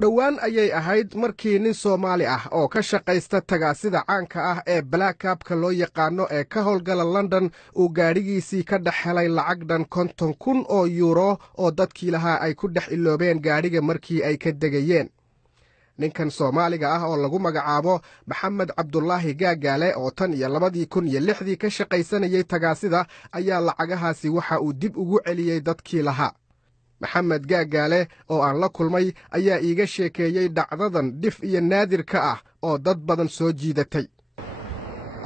dhowaan ayay ahayd markii nin Soomaali ah oo ka shaqaysta tagaasida caanka ah ee Black Cab-ka loo yaqaano ee ka howlgala London uu gaadhigiisii ka dhex helay lacag dhan 50,000 oo euro oo dadkii lahaa ay ku dhex iloobeen gaadhiga markii ay ka degayeen. ninkan Soomaaliga ah oo lagu magacaabo Maxamed Cabdullaahi Gaagaale oo tan iyo 2006 ka shaqaysanayay tagaasida ayaa lacagahaasi waxa uu dib ugu celiyay dadkii lahaa. Maxamed Gaagaale oo aan la kulmay ayaa iiga sheekeeyay dhacdadan dhif iyo naadir ka ah oo dad badan soo jiidatay.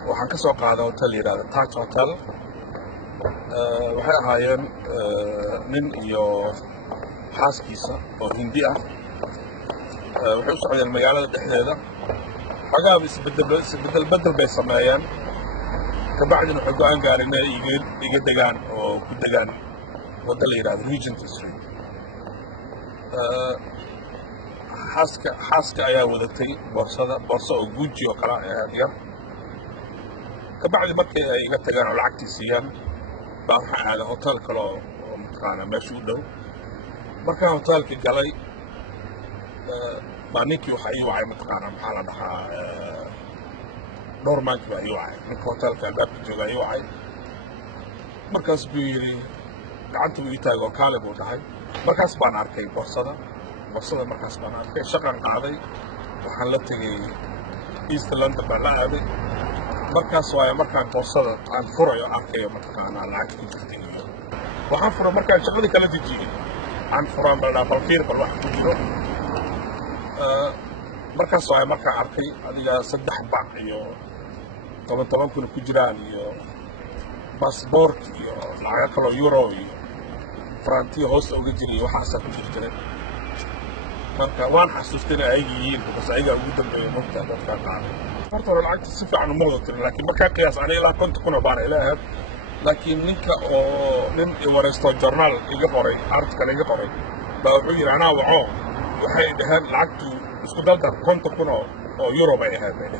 waxaan ka soo qaaday hotel yiraahdo Taj Hotel waxay ahaayeen nin iyo xaaskiisa oo Hindi ah waxay u socdeen magaalada dhexdeeda xagaab isbedel bay sameeyeen kabacdina waxay go'aan gaareen inay iga degaan oo ku degaan wadda la yiraahdo Regent Street. xaaska ayaa wadatay boorso oo Gucci oo kala yar kabacdi markii ay iga tagaan oo lacagtii siiyaan baa waxaan aaday hotel kale oo mataqaanaa meesha u dhow. markaan hotelkii galay baa ninkii waxa ii wacay mataqaanaa maxaa la dhahaa dhowr maankii baa ii wacay ninka hotelka albaabka joogaa ii wacay markaas buu yidhi gacanta buu ii taagoo kaale buu dhahay. markaas baan arkay boorsada markaas baan arkay shaqan qaaday waxaan la tegay East London baan la aaday markaas waayo markaan boorsada aan furayo arkayo mataqaanaa lacag ku jirtay waxaan furay markaan shaqadii kala dejiyey aan furaan bal fiir bal wax ku jiro markaas waayo markaan arkay adiga 3 baac iyo 10 kun ku jiraan iyo passport iyo lacag kale euro iyo frantii hoos uga jiray waxaas ku jiray. marka waan xasuustay ay yihiin bas ayaga ugu dambeeyay marka dadka qaaday horta lacagta si fiican uma wadato laakiin marka qiyaas aan ilaa 50,000 baan ilaahay laakiin ninka oo nin waraysto journal iga qoray article iga qoray baa wuxuu yiri anaa waco waxay dhahaan lacagtu isku dalda 50,000 oo euro bay ahayd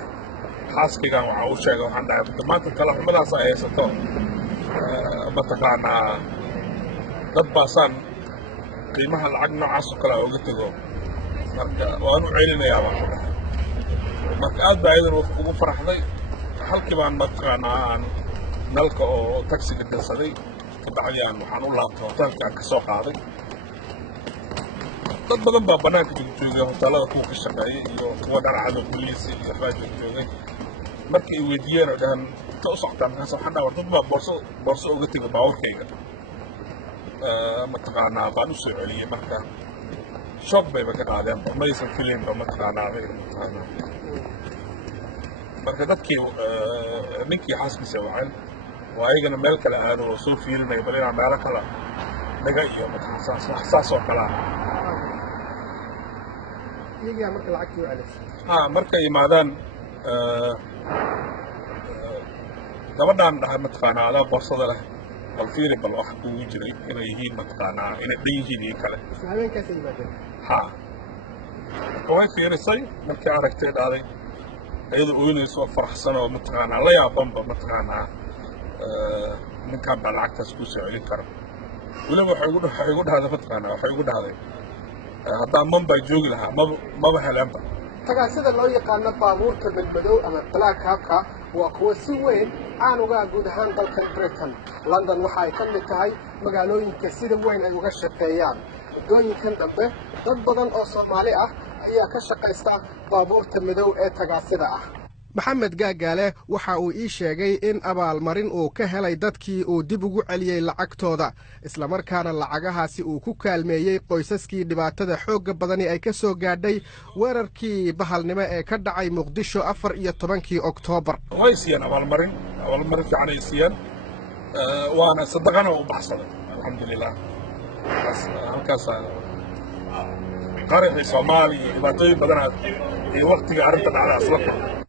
xaaskiga waxa uu sheegay waxaan dhahay maanta kala xumadaas ay haysato mataqaanaa dad baasan qiimaha lacag noocaas oo kale uga tago marka waan u celinayaa marka aad baa aydan ugu faraxday halkii baan mataqaanaa nalka oo taxiga galsaday kabacdi aan waxaan u laabtay hotelka aan ka soo qaaday. dad badan baa banaanka joogay hotelada kuwa ka shaqeeyay iyo kuwa dharcada booliis iyo xaafad joogay markii ay weydiiyeen oo dhahan inta u socotaan waxaan dhahay dad baa boorso uga tegay baawarkayga mataqaanaa baan u soo celiyay marka shock bay ka qaadeen maysan filin ba mataqaanaa marka dadkii ninkii xaaskiisa waxaan waa ayagana meel kale aan oo soo fiirinay bal inaan meel kale naga iyo saas oo kale iyaga marka lacagtii u celisay marka yimaadaan gabadhaan dhahay mataqaanaa ala boorsada leh bal fiiri bal wax kugu jiray inay yihiin mataqaanaa inay dhan yihiin iyo kale habeenkaas ay yimaadeen way fiirisay markii aragtay dhaaday iyadoo ooynayso faraxsan oo mataqaanaa la yaabanba mataqaanaa ninkaan baa lacagtaas ku soo celin kara weliba waxay igu dhahday mataqaanaa waxay igu dhahday haddaa manbaa joogi lahaa maba helaanba. tagaasida loo yaqaano baabuurta badbadow ama Black Cab-ka waa kuwa si weyn caan uga guud ahaan dalka Britain. London waxa ay ka mid tahay magaalooyinka sida weyn ay uga shaqeeyaan. muddooyinkan dambe dad badan oo Soomaali ah ayaa ka shaqaysta baabuurta madow ee tagaasida ah. Maxamed Gaagaale waxa uu ii sheegay in abaalmarin uu ka helay dadkii uu dib ugu celiyay lacagtooda isla markaana lacagahaasi uu ku kaalmeeyay qoysaskii dhibaatada xoogga badani ay ka soo gaadhay weerarkii bahalnimo ee ka dhacay Muqdisho 14 Oktoobar. way siiyeen abaalmarin fiican ay siiyeen waana sadaqana u baxsaday alxamdulillah halkaas qaranka Soomaaliya dhibaatooyin badan ee waqtiga arrinta dhacday asla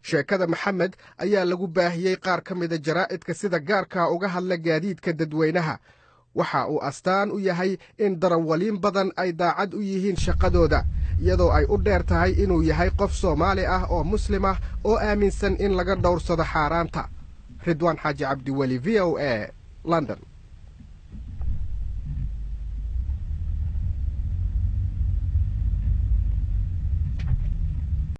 sheekada Maxamed ayaa lagu baahiyay qaar ka mid ah jaraa'idka sida gaarka uga hadla gaadiidka dadweynaha waxa uu astaan u yahay in darawaliin badan ay daacad u yihiin shaqadooda iyadoo ay u dheer tahay inuu yahay qof Soomaali ah oo muslim ah oo aaminsan in laga dhowrsado xaaraanta. Ridwaan Xaaji Cabdi Wali VOA London.